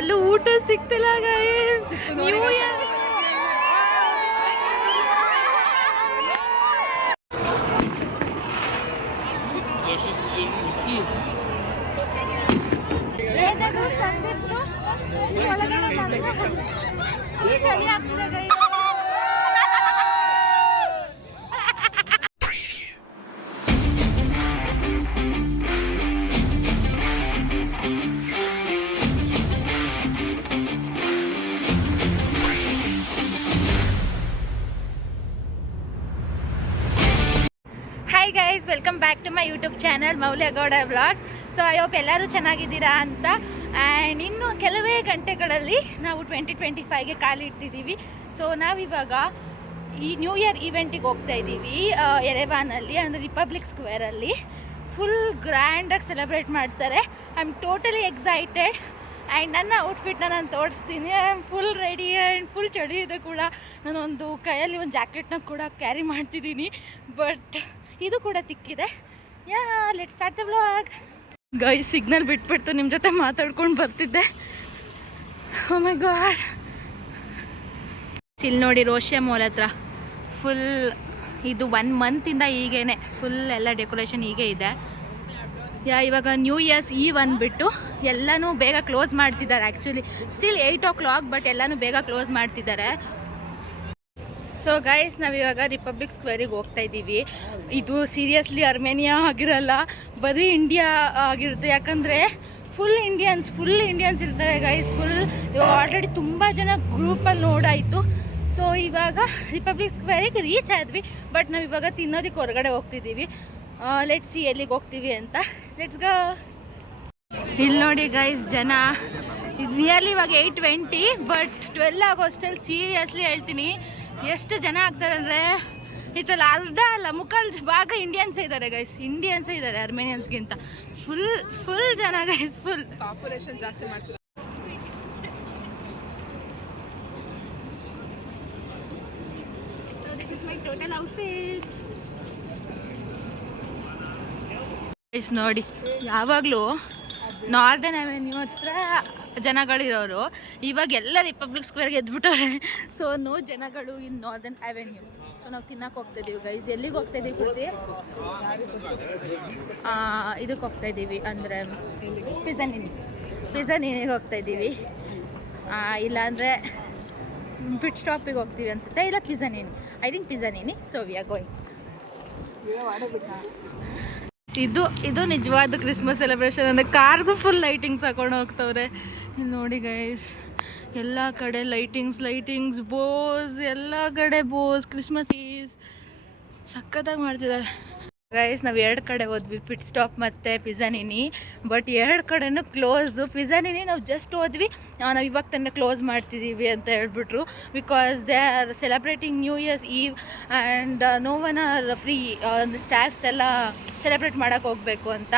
ಎಲ್ಲೂ ಊಟ ಸಿಗ್ತಿಲ್ಲ ಗೈಸ್. ನ್ಯೂ ಇಯರ್ ಚಳಿ ಆಗ್ತಿದೆ guys. Hi guys, welcome back to my YouTube channel Moulya Gowda vlogs. So I hope ಎಲ್ಲರೂ ಚೆನ್ನಾಗಿದ್ದೀರಾ ಅಂತ. ಆ್ಯಂಡ್ ಇನ್ನು ಕೆಲವೇ ಗಂಟೆಗಳಲ್ಲಿ ನಾವು 2025ಗೆ ಕಾಲಿಡ್ತಿದ್ದೀವಿ. ಸೊ ನಾವಿವಾಗ ಈ ನ್ಯೂ ಇಯರ್ ಈವೆಂಟಿಗೆ ಹೋಗ್ತಾ ಇದ್ದೀವಿ ಎರೆವಾನಲ್ಲಿ, ಅಂದರೆ ರಿಪಬ್ಲಿಕ್ ಸ್ಕ್ವೇರಲ್ಲಿ. ಫುಲ್ ಗ್ರ್ಯಾಂಡಾಗಿ ಸೆಲೆಬ್ರೇಟ್ ಮಾಡ್ತಾರೆ. I am totally excited. And ನನ್ನ ಔಟ್ಫಿಟ್ನ ನಾನು ತೋರಿಸ್ತೀನಿ. I am full ready and full ಚಳಿ ಇದೆ ಕೂಡ. ನಾನೊಂದು ಕೈಯಲ್ಲಿ ಒಂದು ಜಾಕೆಟ್ನ ಕೂಡ ಕ್ಯಾರಿ ಮಾಡ್ತಿದ್ದೀನಿ, ಬಟ್ ಇದು ಕೂಡ ತಿಕ್ಕಿದೆ. Yeah, let's start the vlog. Guys, signal ಬಿಟ್ಬಿಡ್ತು, ನಿಮ್ಮ ಜೊತೆ ಮಾತಾಡ್ಕೊಂಡು ಬರ್ತಿದ್ದೆ. Oh my god. ಇಲ್ಲಿ ನೋಡಿ, ರೋಷಿಯಾ ಮಾಲ್ ಹತ್ರ ಫುಲ್ ಇದು 1 ಮಂತಿಂದ ಹೀಗೇನೆ ಫುಲ್ ಎಲ್ಲ ಡೆಕೋರೇಷನ್ ಹೀಗೆ ಇದೆ. ಇವಾಗ ನ್ಯೂ ಇಯರ್ಸ್ ಈವ್ ಅಂದ್ಬಿಟ್ಟು ಎಲ್ಲನೂ ಬೇಗ ಕ್ಲೋಸ್ ಮಾಡ್ತಿದ್ದಾರೆ. ಆ್ಯಕ್ಚುಲಿ ಸ್ಟಿಲ್ 8 o'clock, ಬಟ್ ಎಲ್ಲನೂ ಬೇಗ ಕ್ಲೋಸ್ ಮಾಡ್ತಿದ್ದಾರೆ. ಸೊ ಗೈಸ್, ನಾವಿವಾಗ ರಿಪಬ್ಲಿಕ್ ಸ್ಕ್ವೇರಿಗೆ ಹೋಗ್ತಾ ಇದ್ದೀವಿ. ಇದು ಸೀರಿಯಸ್ಲಿ ಅರ್ಮೇನಿಯಾ ಆಗಿರಲ್ಲ, ಬರೀ ಇಂಡಿಯಾ ಆಗಿರುತ್ತೆ. ಯಾಕಂದರೆ ಫುಲ್ ಇಂಡಿಯನ್ಸ್ ಇರ್ತಾರೆ ಗೈಸ್. ಇವಾಗ ಆಲ್ರೆಡಿ ತುಂಬ ಜನ ಗ್ರೂಪಲ್ಲಿ ನೋಡಾಯಿತು. ಸೊ ಇವಾಗ ರಿಪಬ್ಲಿಕ್ ಸ್ಕ್ವೇರಿಗೆ ರೀಚ್ ಆದ್ವಿ, ಬಟ್ ನಾವು ಇವಾಗ ತಿನ್ನೋದಕ್ಕೆ ಹೊರಗಡೆ ಹೋಗ್ತಿದ್ದೀವಿ. ಲೆಟ್ಸ್ ಸಿ ಎಲ್ಲಿಗೆ ಹೋಗ್ತೀವಿ ಅಂತ. Let's go. ಇಲ್ಲಿ ನೋಡಿ ಗೈಸ್, ಜನ ನಿಯರ್ಲಿ ಇವಾಗ 8:20, ಬಟ್ 12 ಆಗೋಷ್ಟಲ್ಲಿ ಸೀರಿಯಸ್ಲಿ ಹೇಳ್ತೀನಿ ಎಷ್ಟು ಜನ ಆಗ್ತಾರೆ ಅಂದರೆ ಇತ್ತಲ್ಲ ಅರ್ಧ ಅಲ್ಲ ಮುಕ್ಕಾಲ್ ಭಾಗ ಇಂಡಿಯನ್ಸೇ ಇದ್ದಾರೆ ಗೈಸ್. ಇಂಡಿಯನ್ಸೇ ಇದ್ದಾರೆ ಅರ್ಮೇನಿಯನ್ಸ್ಗಿಂತ. ಫುಲ್ ಜನ ಗೈಸ್, ಫುಲ್ ಪಾಪ್ಯುಲೇಷನ್ ಜಾಸ್ತಿ ಮಾಡ್ತಾರೆ. So this is my total outfit. Guys ನೋಡಿ, ಯಾವಾಗಲೂ ನಾರ್ದನ್ ಅವೆನ್ಯೂ ಹತ್ರ ಜನಗಳಿರೋರು ಇವಾಗ ಎಲ್ಲ ರಿಪಬ್ಲಿಕ್ ಸ್ಕ್ವೇರ್ಗೆ ಎದ್ಬಿಟ್ಟವ್ರೆ. ಸೊ ನೋ ಜನಗಳು ಇನ್ ನಾರ್ದನ್ ಅವೆನ್ಯೂ. ಸೊ ನಾವು ತಿನ್ನಕ್ಕೆ ಹೋಗ್ತಾ ಇದ್ದೀವಿ ಗೈಸ್. ಎಲ್ಲಿಗೆ ಹೋಗ್ತಾ ಇದ್ದೀವಿ ಗೊತ್ತಿ? ಇದಕ್ಕೆ ಹೋಗ್ತಾ ಇದ್ದೀವಿ, ಅಂದರೆ ಪಿಜ್ಜಾನಿಗೆ ಹೋಗ್ತಾ ಇದ್ದೀವಿ. ಇಲ್ಲಾಂದರೆ ಬಿಟ್ ಸ್ಟಾಪಿಗೆ ಹೋಗ್ತೀವಿ ಅನಿಸುತ್ತೆ, ಇಲ್ಲ Pizzanini. I think Pizzanini. So we are going. ಇದು ನಿಜವಾದ ಕ್ರಿಸ್ಮಸ್ ಸೆಲೆಬ್ರೇಷನ್. ಅಂದರೆ ಕಾರ್ಗೂ ಫುಲ್ ಲೈಟಿಂಗ್ಸ್ ಹಾಕೊಂಡು ಹೋಗ್ತವ್ರೆ. ನೋಡಿ ಗೈಸ್, ಎಲ್ಲ ಕಡೆ ಲೈಟಿಂಗ್ಸ್ ಬೋಸ್, ಎಲ್ಲ ಕಡೆ ಬೋಸ್, ಕ್ರಿಸ್ಮಸ್ ಈಸ್ ಸಖತ್ತಾಗಿ ಮಾಡ್ತಿದ್ದಾರೆ ಗೈಸ್. ನಾವು 2 ಕಡೆ ಹೋದ್ವಿ, ಪಿಟ್ ಸ್ಟಾಪ್ ಮತ್ತು ಪಿಜ್ಜಾನಿನಿ, ಬಟ್ 2 ಕಡೆನೂ ಕ್ಲೋಸು. ಪಿಜ್ಜಾನಿನಿ ನಾವು ಜಸ್ಟ್ ಹೋದ್ವಿ, ನಾವು ಇವಾಗ ತಾನೇ ಕ್ಲೋಸ್ ಮಾಡ್ತಿದ್ದೀವಿ ಅಂತ ಹೇಳ್ಬಿಟ್ರು. Because they are celebrating new year's eve and no one are free. Staffs ಎಲ್ಲ ಸೆಲೆಬ್ರೇಟ್ ಮಾಡೋಕ್ಕೆ ಹೋಗಬೇಕು ಅಂತ.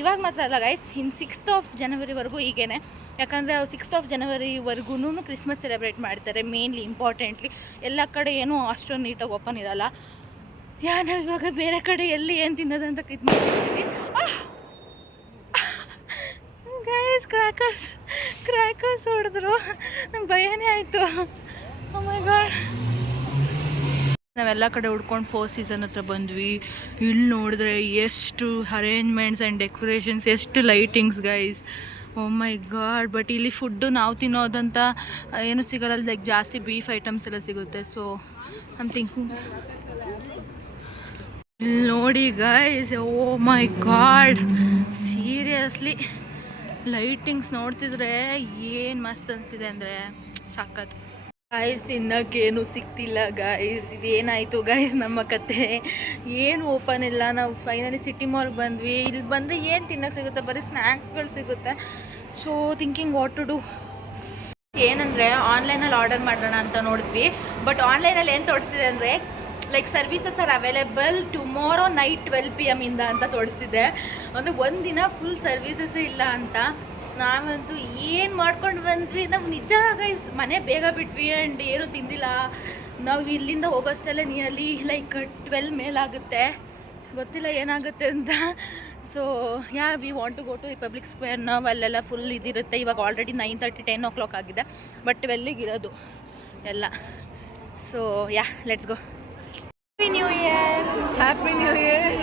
ಇವಾಗ ಮಾತ್ರ ಅಲ್ಲ ಗೈಸ್, ಇನ್ನು 6th ಜನವರಿವರೆಗೂ ಹೀಗೇನೆ. ಯಾಕಂದರೆ 6th ಜನವರಿವರೆಗೂ ಕ್ರಿಸ್ಮಸ್ ಸೆಲೆಬ್ರೇಟ್ ಮಾಡ್ತಾರೆ. ಮೇನ್ಲಿ ಇಂಪಾರ್ಟೆಂಟ್ಲಿ ಎಲ್ಲ ಕಡೆ ಏನೂ ಅಷ್ಟೊಂದು ನೀಟಾಗಿ ಓಪನ್ ಇರೋಲ್ಲ. ನಾವು ಇವಾಗ ಬೇರೆ ಕಡೆ ಎಲ್ಲಿ ಏನು ತಿನ್ನೋದು ಅಂತ ಇದು ಮಾಡ್ತಿದ್ದೀವಿ. ಗೈಸ್, ಕ್ರ್ಯಾಕರ್ಸ್ ಹೊಡೆದ್ರು, ನಂಗೆ ಭಯನೇ ಆಯಿತು. ಓ ಮೈ ಗಾಡ್. ನಾವೆಲ್ಲ ಕಡೆ ಹುಡ್ಕೊಂಡು 4 ಸೀಸನ್ ಹತ್ರ ಬಂದ್ವಿ. ಇಲ್ಲಿ ನೋಡಿದ್ರೆ ಎಷ್ಟು ಅರೇಂಜ್ಮೆಂಟ್ಸ್ ಆ್ಯಂಡ್ ಡೆಕೋರೇಷನ್ಸ್, ಎಷ್ಟು lightings guys. Oh my God. But ಇಲ್ಲಿ ಫುಡ್ಡು ನಾವು ತಿನ್ನೋದಂತ ಏನು ಸಿಗೋಲ್ಲ. ಲೈಕ್ ಜಾಸ್ತಿ ಬೀಫ್ ಐಟಮ್ಸ್ ಎಲ್ಲ ಸಿಗುತ್ತೆ. So I am thinking. ನೋಡಿ guys, oh my god, seriously lightings ನೋಡ್ತಿದ್ರೆ ಏನು ಮಸ್ತ್ ಅನಿಸ್ತಿದೆ ಅಂದರೆ ಸಖತ್. ಗೈಸ್, ತಿನ್ನೋಕ್ಕೇನು ಸಿಗ್ತಿಲ್ಲ ಗೈಸ್. ಇದೇನಾಯಿತು ಗೈಸ್ ನಮ್ಮ ಕತೆ? ಏನು ಓಪನ್ ಇಲ್ಲ. ನಾವು ಫೈನಲಿ ಸಿಟಿ ಮಾಲ್ಗೆ ಬಂದ್ವಿ. ಇಲ್ಲಿ ಬಂದರೆ ಏನು ತಿನ್ನೋಕ್ಕೆ ಸಿಗುತ್ತೆ? ಬರೀ ಸ್ನ್ಯಾಕ್ಸ್ಗಳು ಸಿಗುತ್ತೆ. So thinking what to do. ಏನಂದರೆ ಆನ್ಲೈನಲ್ಲಿ ಆರ್ಡರ್ ಮಾಡೋಣ ಅಂತ ನೋಡಿದ್ವಿ, ಬಟ್ ಆನ್ಲೈನಲ್ಲಿ ಏನು ತೋರಿಸ್ತಿದೆ ಅಂದರೆ like services are available tomorrow night 12 PM ಇಂದ ಅಂತ ತೋರಿಸ್ತಿದೆ. ಅಂದರೆ ಒಂದಿನ ಫುಲ್ ಸರ್ವಿಸಸ್ಸೇ ಇಲ್ಲ ಅಂತ. ನಾವಂತೂ ಏನು ಮಾಡ್ಕೊಂಡು ಬಂದ್ವಿ. ನಾವು ನಿಜ ಗೈಸ್ ಮನೆ ಬೇಗ ಬಿಟ್ವಿ ಆ್ಯಂಡ್ ಏನೂ ತಿಂದಿಲ್ಲ. ನಾವು ಇಲ್ಲಿಂದ ಹೋಗೋಷ್ಟೆಲ್ಲ ನಿಯರ್ಲಿ ಲೈಕ್ 12 ಮೇಲಾಗುತ್ತೆ. ಗೊತ್ತಿಲ್ಲ ಏನಾಗುತ್ತೆ ಅಂತ. So we want to go to Republic Square ನಾವು ಅಲ್ಲೆಲ್ಲ ಫುಲ್ ಇದಿರುತ್ತೆ. ಇವಾಗ ಆಲ್ರೆಡಿ 9:30 10 o'clock ಆಗಿದೆ, ಬಟ್ 12ಗೆ ಇರೋದು ಎಲ್ಲ. So let's go. Happy new year. Happy new year.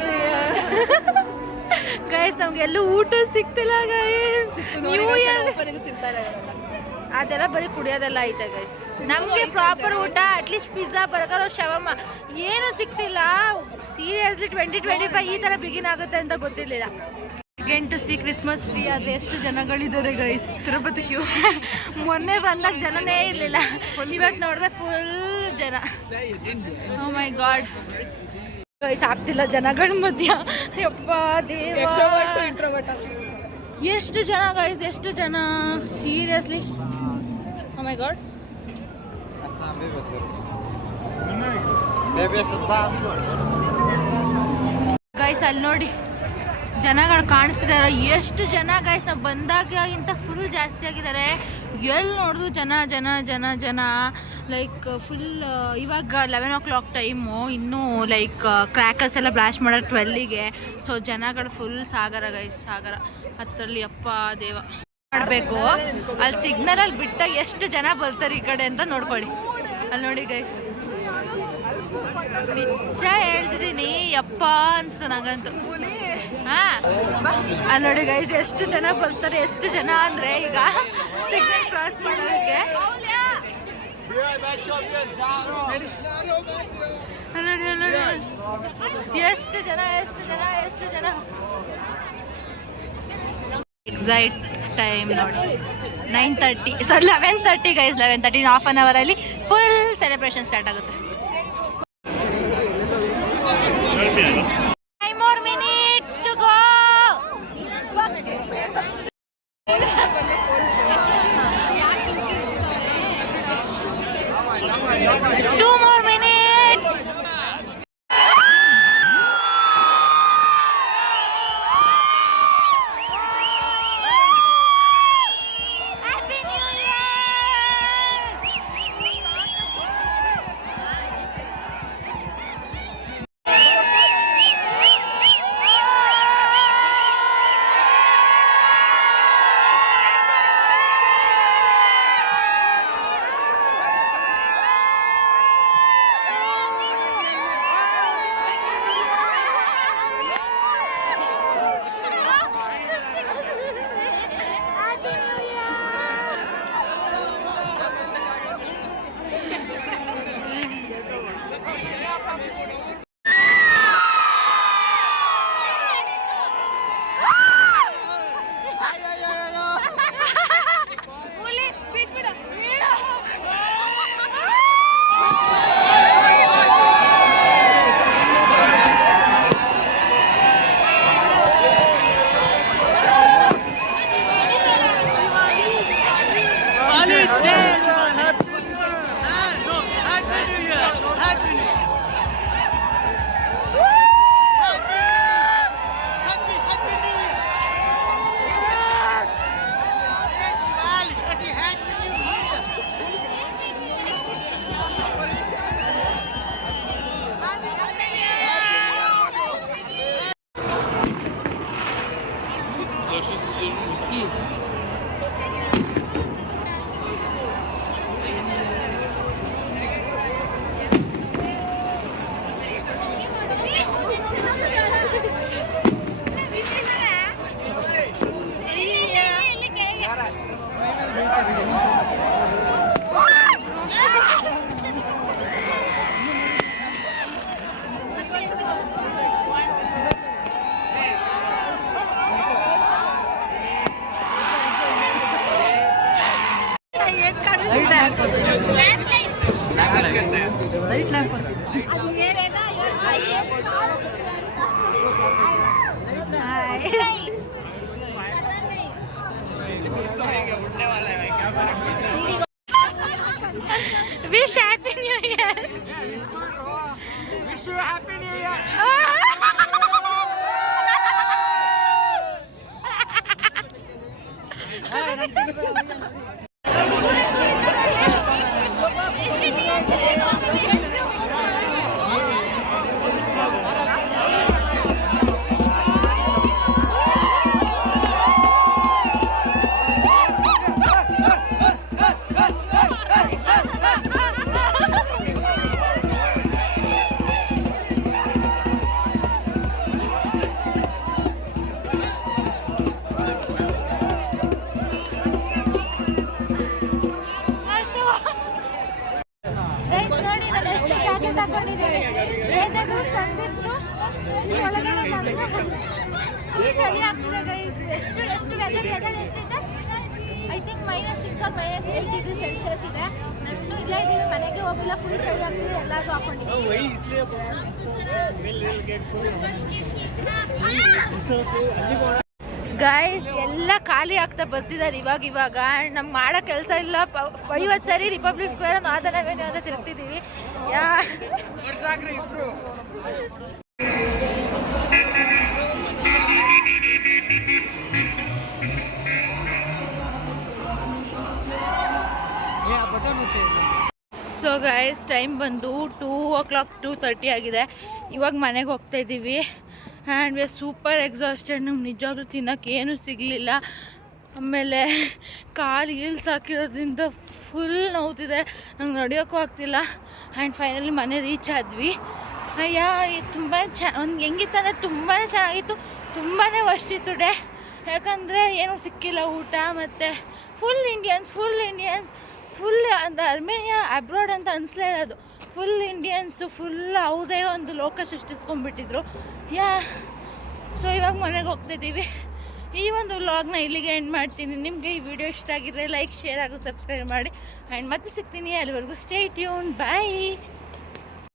Guys ನಮ್ಗೆ ಎಲ್ಲೂ ಊಟ ಸಿಗ್ತಿಲ್ಲ ಗೈಸ್. ನ್ಯೂ ಇಯರ್ ತಿಂತಾರೆ ಅದೆಲ್ಲ ಬರೀ ಕುಡಿಯೋದೆಲ್ಲ ಐತೆ ಗೈಸ್. ನಮಗೆ ಪ್ರಾಪರ್ ಊಟ ಅಟ್ಲೀಸ್ಟ್ ಪಿಜ್ಜಾ ಬರ್ಗರ್ ಶವರ್ಮ ಏನೂ ಸಿಗ್ತಿಲ್ಲ. ಸೀರಿಯಸ್ಲಿ 2025 ಈ ಥರ ಬಿಗಿನ್ ಆಗುತ್ತೆ ಅಂತ ಗೊತ್ತಿರಲಿಲ್ಲ. Again to see Christmas tree. ಆದರೆ ಎಷ್ಟು ಜನಗಳಿದ್ದಾರೆ ಗೈಸ್ ತಿರುಪತಿ ಕ್ಯೂ. ಮೊನ್ನೆ ಬಂದಾಗ ಜನನೇ ಇರಲಿಲ್ಲ, ಇವತ್ತು ನೋಡಿದ್ರೆ ಫುಲ್ ಜನ. ಓ ಮೈ ಗಾಡ್ ಗೈಸ್, ಆಗ್ತಿಲ್ಲ ಜನಗಳ ಮಧ್ಯ. ಯಪ್ಪ ದೇವ, ಎಷ್ಟು ಜನ ಗೈಸ್, ಎಷ್ಟು ಜನ seriously. O my god guys, ಅಲ್ಲಿ ನೋಡಿ ಜನಗಳು ಕಾಣಿಸ್ತಿದ್ದಾರೆ. ಎಷ್ಟು ಜನ ಗೈಸ್, ನಾವು ಬಂದಾಗಿಂತ ಫುಲ್ ಜಾಸ್ತಿ ಆಗಿದ್ದಾರೆ. ಎಲ್ಲಿ ನೋಡಿದ್ರು ಜನ ಜನ ಜನ ಜನ. ಲೈಕ್ ಫುಲ್ ಇವಾಗ 11 o'clock ಟೈಮು. ಇನ್ನೂ ಲೈಕ್ ಕ್ರ್ಯಾಕರ್ಸ್ ಎಲ್ಲ ಬ್ಲಾಸ್ಟ್ ಮಾಡೋದು 12ಗೆ. ಸೊ ಜನಗಳು ಫುಲ್ ಸಾಗರ ಗೈಸ್, ಸಾಗರ. ಹತ್ತರಲ್ಲಿ ಅಪ್ಪ ದೇವ ಮಾಡಬೇಕು. ಅಲ್ಲಿ ಸಿಗ್ನಲಲ್ಲಿ ಬಿಟ್ಟಾಗ ಎಷ್ಟು ಜನ ಬರ್ತಾರೆ ಈ ಕಡೆ ಅಂತ ನೋಡ್ಕೊಳ್ಳಿ. ಅಲ್ಲಿ ನೋಡಿ ಗೈಸ್, ನಿಜ ಹೇಳ್ತಿದ್ದೀನಿ ಯಪ್ಪ ಅನಿಸ್ತು ನಂಗಂತೂ. ಅಲ್ಲಿ ನೋಡಿ ಗೈಸ್, ಎಷ್ಟು ಜನ ಬರ್ತಾರೆ. ಎಷ್ಟು ಜನ ಅಂದರೆ ಈಗ ಸಿಗ್ನಲ್ ಕ್ರಾಸ್ ಮಾಡೋದಕ್ಕೆ. ನೋಡಿ ಎಷ್ಟು ಜನ, ಎಷ್ಟು ಜನ, ಎಷ್ಟು ಜನ. ಎಕ್ಸಾಕ್ಟ್ ಟೈಮ್ ನೋಡಿ 9:30, ಸೊ 11:30 ಗೈಸ್. 11:30 ಹಾಫ್ ಆನ್ ಅವರಲ್ಲಿ ಫುಲ್ ಸೆಲೆಬ್ರೇಷನ್ ಸ್ಟಾರ್ಟ್ ಆಗುತ್ತೆ. 5 more minutes to go. 2 more minutes. Happy New Year. Wish Happy New Year. Wish you a Happy New Year. ಹಾಕೊಂಡಿದ್ದೀವಿ. ವೇದದು ಸಂದೀಪ್ದು ಒಳಗಡೆ ನನ್ನ ಫುಲ್ ಚಳಿ ಆಗ್ತಿದೆ ಗೈಸ್. ಎಷ್ಟು ವೆದರ್ ಎಷ್ಟಿದೆ? I think -6 or -8 degree Celsius ಇದೆ. ನಾವು ಇನ್ನೂ ಇಲ್ಲೇ ಇದ್ದೀವಿ, ಮನೆಗೆ ಹೋಗಿಲ್ಲ. ಫುಲ್ ಚಳಿ ಆಗ್ತಿದೆ, ಎಲ್ಲರೂ ಹಾಕೊಂಡಿದ್ದೀವಿ. ಗೈಸ್ ಎಲ್ಲ ಖಾಲಿ ಆಗ್ತಾ ಬರ್ತಿದ್ದಾರೆ ಇವಾಗ. ನಮ್ಗೆ ಮಾಡೋ ಕೆಲಸ ಇಲ್ಲ. 50 ಸರಿ ರಿಪಬ್ಲಿಕ್ ಸ್ಕ್ವೇರ್ ನಾರ್ದನ್ ಅವೆನ್ಯೂ ಅಂತ ತಿರುಗ್ತಿದ್ದೀವಿ. ಸೊ ಗೈಸ್ ಟೈಮ್ ಬಂದು 2 o'clock 2:30 ಆಗಿದೆ. ಇವಾಗ ಮನೆಗೆ ಹೋಗ್ತಾ ಇದ್ದೀವಿ. And we are super exhausted. ನಮ್ಗೆ ನಿಜವಾಗ್ಲೂ ತಿನ್ನೋಕ್ಕೆ ಏನೂ ಸಿಗಲಿಲ್ಲ. ಆಮೇಲೆ ಕಾಲು ಹೀಲ್ಸ್ ಹಾಕಿರೋದ್ರಿಂದ ಫುಲ್ ನೋವ್ತಿದೆ, ನಂಗೆ ನಡೆಯೋಕ್ಕೂ ಆಗ್ತಿಲ್ಲ. ಆ್ಯಂಡ್ ಫೈನಲಿ ಮನೆ ರೀಚ್ ಆದ್ವಿ. ಅಯ್ಯ ತುಂಬ ಹೆಂಗಿತ್ತಂದರೆ ತುಂಬಾ ಚೆನ್ನಾಗಿತ್ತು, ತುಂಬಾ ವರ್ಸ್ಟ್ ಇತ್ತು ಡೇ. ಯಾಕಂದರೆ ಏನೂ ಸಿಕ್ಕಿಲ್ಲ ಊಟ. ಮತ್ತು full Indians full Armenia abroad ಅಂತ ಅನಿಸ್ಲೇ ಇರೋದು. ಫುಲ್ ಇಂಡಿಯನ್ಸು, ಫುಲ್ ಯಾವುದೇ ಒಂದು ಲೋಕ ಸೃಷ್ಟಿಸ್ಕೊಂಡ್ಬಿಟ್ಟಿದ್ರು. ಸೊ ಇವಾಗ ಮನೆಗೆ ಹೋಗ್ತಿದ್ದೀವಿ. ಈ ಒಂದು ವ್ಲಾಗ್ನ ಇಲ್ಲಿಗೆ ಎಂಡ್ ಮಾಡ್ತೀನಿ. ನಿಮಗೆ ಈ ವಿಡಿಯೋ ಇಷ್ಟ ಆಗಿದ್ರೆ ಲೈಕ್, ಶೇರ್ ಹಾಗೂ ಸಬ್ಸ್ಕ್ರೈಬ್ ಮಾಡಿ. ಆ್ಯಂಡ್ ಮತ್ತೆ ಸಿಗ್ತೀನಿ. ಅಲ್ಲಿವರೆಗೂ ಸ್ಟೇ ಟ್ಯೂನ್, ಬಾಯ್.